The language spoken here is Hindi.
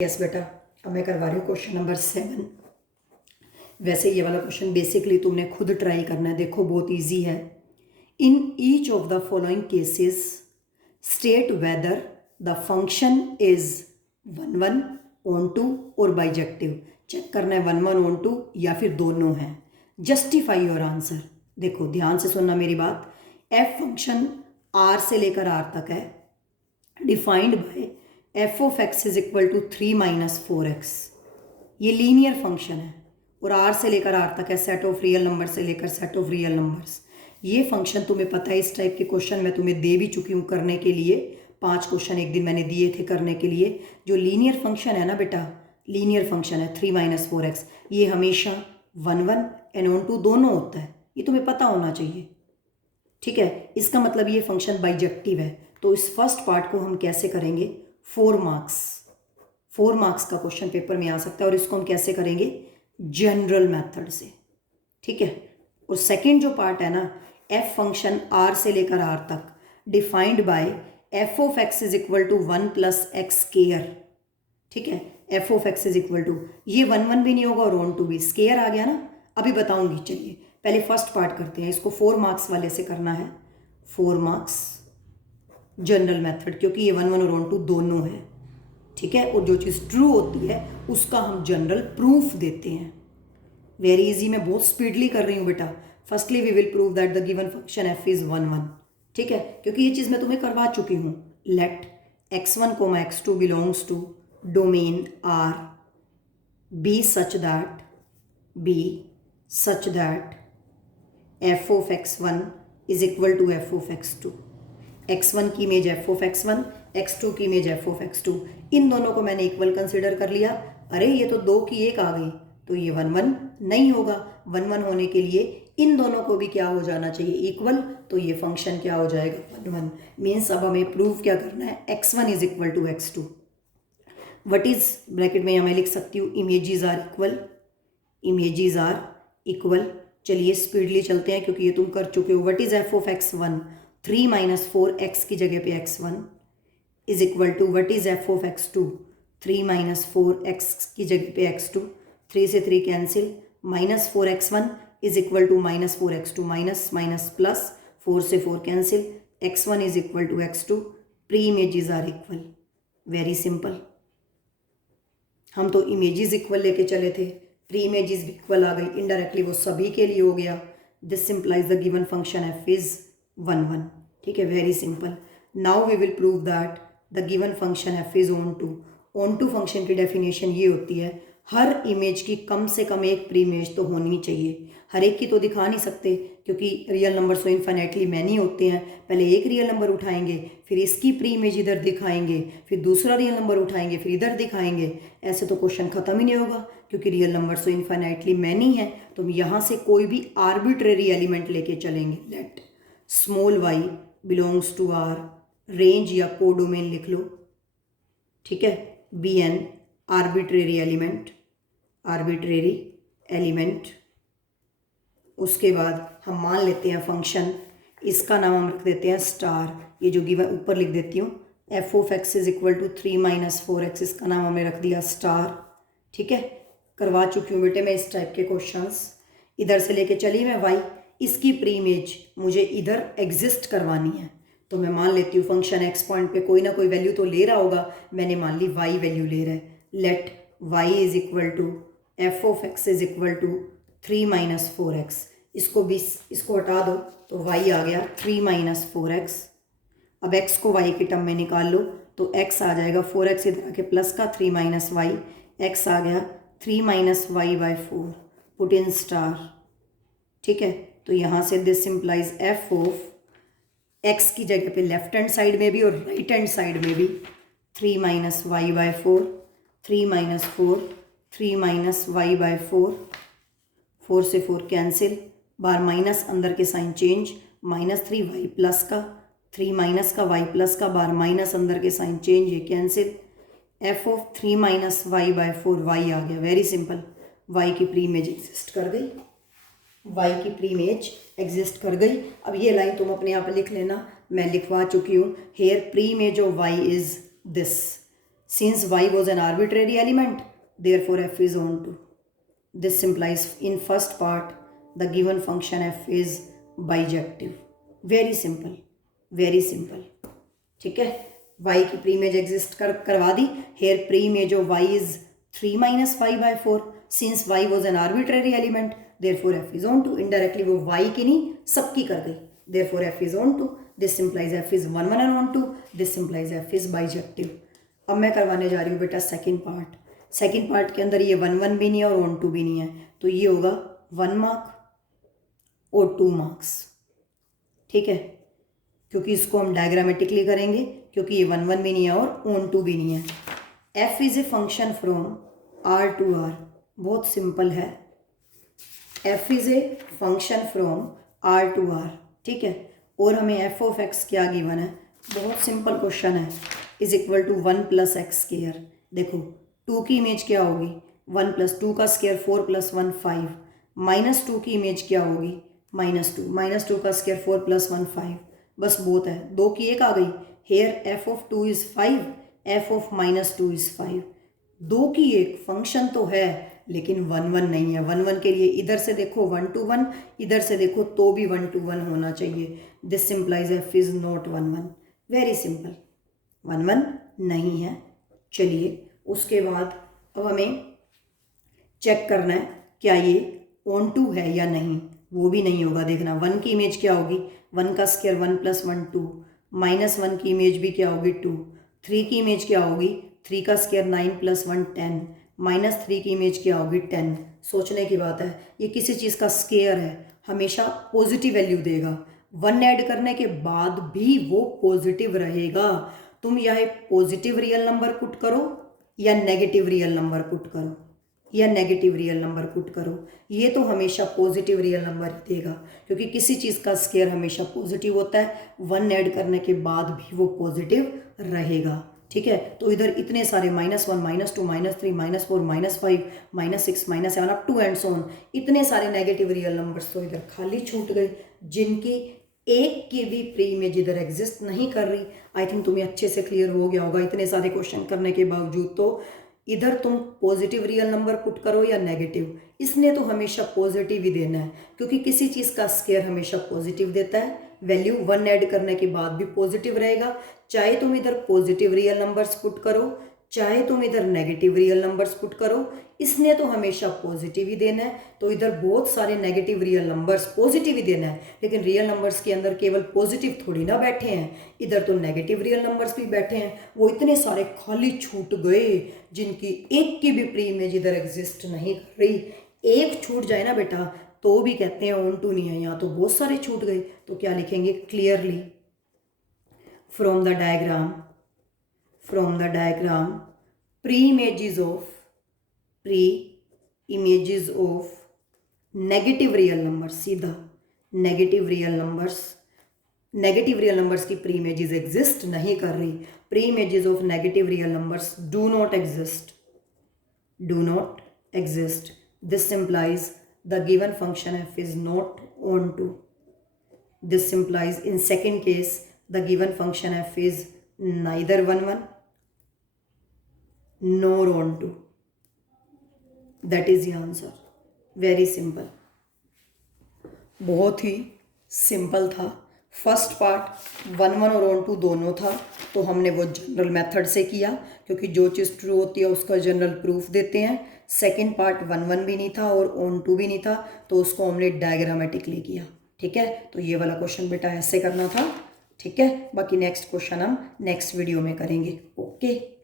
यस बेटा, अब मैं करवा रही हूँ क्वेश्चन नंबर 7। वैसे ये वाला क्वेश्चन बेसिकली तुमने खुद ट्राई करना है। देखो बहुत इजी है। In each of the following cases state whether the function is 1 1 onto और बाइजेक्टिव। चेक करना है 1 1 ऑन टू या फिर दोनों हैं। Justify your answer. देखो ध्यान से सुनना मेरी बात। एफ फंक्शन आर से लेकर आर तक है, defined by F of x is equal to 3 - 4x। ये लीनियर फंक्शन है और आर से लेकर आर तक है, सेट ऑफ रियल नंबर से लेकर सेट ऑफ रियल नंबर्स। ये फंक्शन तुम्हें पता है, इस टाइप के क्वेश्चन मैं तुम्हें दे भी चुकी हूँ करने के लिए। 5 क्वेश्चन एक दिन मैंने दिए थे करने के लिए। जो लीनियर फंक्शन है ना बेटा, लीनियर फंक्शन है 3 - 4x, ये हमेशा 1 1 एंड ऑन टू दोनों होता है। ये तुम्हें पता होना चाहिए, ठीक है। इसका मतलब ये फंक्शन बाइजेक्टिव है। तो इस फर्स्ट पार्ट को हम कैसे करेंगे? 4 मार्क्स का क्वेश्चन पेपर में आ सकता है और इसको हम कैसे करेंगे? जनरल मेथड से, ठीक है। और सेकंड जो पार्ट है ना, एफ फंक्शन आर से लेकर आर तक, defined by F of x is equal to 1 + x square, ठीक है। F of x is equal to, ये 1 1 भी नहीं होगा और ऑन टू भी, स्केयर आ गया ना, अभी बताऊंगी। चलिए पहले फर्स्ट पार्ट करते हैं। इसको 4 मार्क्स वाले से करना है। 4 मार्क्स जनरल मेथड, क्योंकि ये 1 1 और ऑन टू दोनों है, ठीक है। और जो चीज़ ट्रू होती है उसका हम जनरल प्रूफ देते हैं। वेरी इजी, मैं बहुत स्पीडली कर रही हूँ बेटा। Firstly we will prove that the given function F is 1 1, ठीक है, क्योंकि ये चीज़ मैं तुम्हें करवा चुकी हूँ। Let x1, x2 belongs to domain R be such that F of x1 is equal to F of x2। x1 की image F of x1, x2 की इमेज एफ ऑफ x2। इन दोनों को मैंने इक्वल कंसिडर कर लिया। अरे ये तो 2 की 1 आ गई, तो ये 1 1 नहीं होगा। 1 1 होने के लिए इन दोनों को भी क्या हो जाना चाहिए? इक्वल। तो ये फंक्शन क्या हो जाएगा? 1 1। मीन्स अब हमें प्रूव क्या करना है? x1 is equal to x2। What is, bracket में मैं लिख सकती हूँ, इमेजेस आर इक्वल। चलिए स्पीडली चलते हैं क्योंकि ये तुम कर चुके हो। What is F of x1? 3 - 4x की जगह पे x1 is equal to what is F of x2? 3 - 4x की जगह पे x2। 3 से 3 cancel, -4x1 is equal to -4x2, minus minus plus, 4 से 4 cancel, x1 is equal to x2। Pre images are equal. Very simple. हम तो इमेजेस इक्वल लेके चले थे, प्री इमेजेस भी इक्वल आ गई। इनडायरेक्टली वो सभी के लिए हो गया। This implies the given function F is 1 1, ठीक है। Very simple. Now we will prove that the given function F is onto. Onto function की डेफिनेशन ये होती है, हर इमेज की कम से कम एक प्री इमेज तो होनी चाहिए। हर एक की तो दिखा नहीं सकते क्योंकि रियल नंबर तो इन्फिनेटली मैनी होते हैं। पहले एक रियल नंबर उठाएंगे, फिर इसकी प्री इमेज इधर दिखाएंगे, फिर दूसरा रियल नंबर उठाएंगे, फिर इधर दिखाएंगे। ऐसे तो क्वेश्चन खत्म ही नहीं होगा क्योंकि रियल नंबर तो इन्फिनेटली मैनी है। तो हम यहाँ से कोई भी आर्बिट्रेरी एलिमेंट लेके चलेंगे। Let small y belongs to R, range या कोडोमेन लिख लो, ठीक है। Be an arbitrary element. उसके बाद हम मान लेते हैं फंक्शन, इसका नाम हम रख देते हैं स्टार। ये जो गिवन ऊपर लिख देती हूँ, F of x is equal to 3 - 4x, इसका नाम हमने रख दिया स्टार, ठीक है। करवा चुकी हूँ बेटे मैं इस टाइप के क्वेश्चंस। इधर से लेके चलिए मैं y, इसकी प्री इमेज मुझे इधर एग्जिस्ट करवानी है। तो मैं मान लेती हूँ फंक्शन x पॉइंट पे कोई ना कोई वैल्यू तो ले रहा होगा। मैंने मान ली y वैल्यू ले रहा है। Let y is equal to F of x is equal to 3 - 4x। इसको हटा दो तो y आ गया 3 - 4x। अब x को y के टर्म में निकाल लो तो x आ जाएगा 4x, इधर आके प्लस का 3 - y, x आ गया 3 - y/4। पुट इन स्टार, ठीक है। तो यहाँ से this simplifies F of x की जगह पे लेफ्ट हैंड साइड में भी और राइट हैंड साइड में भी 3 - y/4, 3 - 4, 3 - y/4, 4 से 4 कैंसिल, बार माइनस अंदर के साइन चेंज, -3y प्लस का, 3 माइनस का y प्लस का, बार माइनस अंदर के साइन चेंज, ये cancel. F of 3 - y/4 y आ गया। Very simple. y की प्री इमेज एग्जिस्ट कर गई, अब ये लाइन तुम अपने यहाँ पे लिख लेना, मैं लिखवा चुकी हूँ। Here pre image of y is this, Since y was an arbitrary element, therefore f is onto. This implies in first part the given function f is bijective. Very simple, very simple. ठीक है, y की प्री इमेज एग्जिस्ट करवा दी. Here pre image of y is 3 minus 5/4. Since y was an arbitrary element, therefore f is onto. Indirectly वो y की नहीं सबकी कर गई, therefore f is onto. This implies f is 1 1 and on to. This implies f is bijective. अब मैं करवाने जा रही हूँ बेटा सेकेंड पार्ट. सेकेंड पार्ट के अंदर ये 1 1 भी नहीं है और ऑन टू भी नहीं है, तो ये होगा 1 मार्क और 2 मार्क्स. ठीक है, क्योंकि इसको हम डायग्रामेटिकली करेंगे, क्योंकि ये 1 1 भी नहीं है और ऑन टू भी नहीं है. f is a function from r to r. बहुत सिंपल है. f is a function from r to r. ठीक है, और हमें f ऑफ x क्या गिवन है, बहुत सिंपल क्वेश्चन है. Is equal to 1 + x square. देखो 2 की इमेज क्या होगी, 1 + 2 का स्क्वायर 4 + 1 5. -2 की इमेज क्या होगी, -2 का स्क्वायर 4 + 1 5. बस बहुत है, 2 की 1 आ गई. Here f of 2 is 5, f of -2 is 5. 2 की 1 फंक्शन तो है लेकिन 1 1 नहीं है. 1 1 के लिए इधर से देखो 1 to 1, इधर से देखो तो भी 1 to 1 होना चाहिए. This simplifies f is not 1 1. Very simple, 1 1 नहीं है. चलिए उसके बाद अब हमें चेक करना है क्या ये ऑन टू है या नहीं. वो भी नहीं होगा, देखना 1 की इमेज क्या होगी, 1 का स्क्वायर 1 + 1 2. -1 की इमेज भी क्या होगी 2. 3 की इमेज क्या होगी, 3 का स्क्वायर 9 + 1 10. -3 की इमेज क्या होगी 10. सोचने की बात है, ये किसी चीज़ का स्क्वायर है, हमेशा पॉजिटिव वैल्यू देगा. 1 ऐड करने के बाद भी वो पॉजिटिव रहेगा. तुम यह पॉजिटिव रियल नंबर पुट करो या नेगेटिव रियल नंबर पुट करो, या नेगेटिव रियल नंबर पुट करो, ये तो हमेशा पॉजिटिव रियल नंबर ही देगा, क्योंकि किसी चीज़ का स्क्वायर हमेशा पॉजिटिव होता है. 1 ऐड करने के बाद भी वो पॉजिटिव रहेगा. ठीक है, तो इधर इतने सारे -1 -2 -3 -4 -5 -6 -7 up to and so on, इतने सारे नेगेटिव रियल नंबर्स तो इधर खाली छूट गए, जिनकी एक की भी प्री इमेज इधर एग्जिस्ट नहीं कर रही. आई थिंक तुम्हें अच्छे से क्लियर हो गया होगा. इतने सारे क्वेश्चन करने के बावजूद तो इधर तुम पॉजिटिव रियल नंबर पुट करो या नेगेटिव, इसने तो हमेशा पॉजिटिव ही देना है, क्योंकि किसी चीज़ का स्क्वायर हमेशा पॉजिटिव देता है. वैल्यू 1 ऐड करने के बाद भी पॉजिटिव रहेगा, चाहे तुम इधर पॉजिटिव रियल नंबर्स पुट करो चाहे तुम इधर नेगेटिव रियल नंबर्स पुट करो, इसने तो हमेशा पॉजिटिव ही देना है. तो इधर बहुत सारे नेगेटिव रियल नंबर्स पॉजिटिव ही देना है, लेकिन रियल नंबर्स के अंदर केवल पॉजिटिव थोड़ी ना बैठे हैं, इधर तो नेगेटिव रियल नंबर्स भी बैठे हैं. वो इतने सारे खाली छूट गए जिनकी एक की भी प्री इमेज इधर एग्जिस्ट नहीं कर रही. एक छूट जाए ना बेटा तो भी कहते हैं ऑन टू नहीं है, यहाँ तो बहुत सारे छूट गए. तो क्या लिखेंगे, clearly from the diagram pre-images of negative real numbers, सीधा नेगेटिव रियल नंबर्स की प्री इमेजेस एग्जिस्ट नहीं कर रही. Pre images of negative real numbers do not exist. This implies the given function f is not onto. This implies in second case the given function f is neither 1 1 nor onto. That is the answer. Very simple. बहुत ही सिंपल था. फर्स्ट पार्ट 1 1 और ऑन टू दोनों था, तो हमने वो जनरल मेथड से किया, क्योंकि जो चीज़ ट्रू होती है उसका जनरल प्रूफ देते हैं. सेकंड पार्ट 1 1 भी नहीं था और ऑन टू भी नहीं था, तो उसको हमने डायग्रामेटिकली किया. ठीक है, तो ये वाला क्वेश्चन बेटा ऐसे करना था. ठीक है, बाकी नेक्स्ट क्वेश्चन हम नेक्स्ट वीडियो में करेंगे. ओके.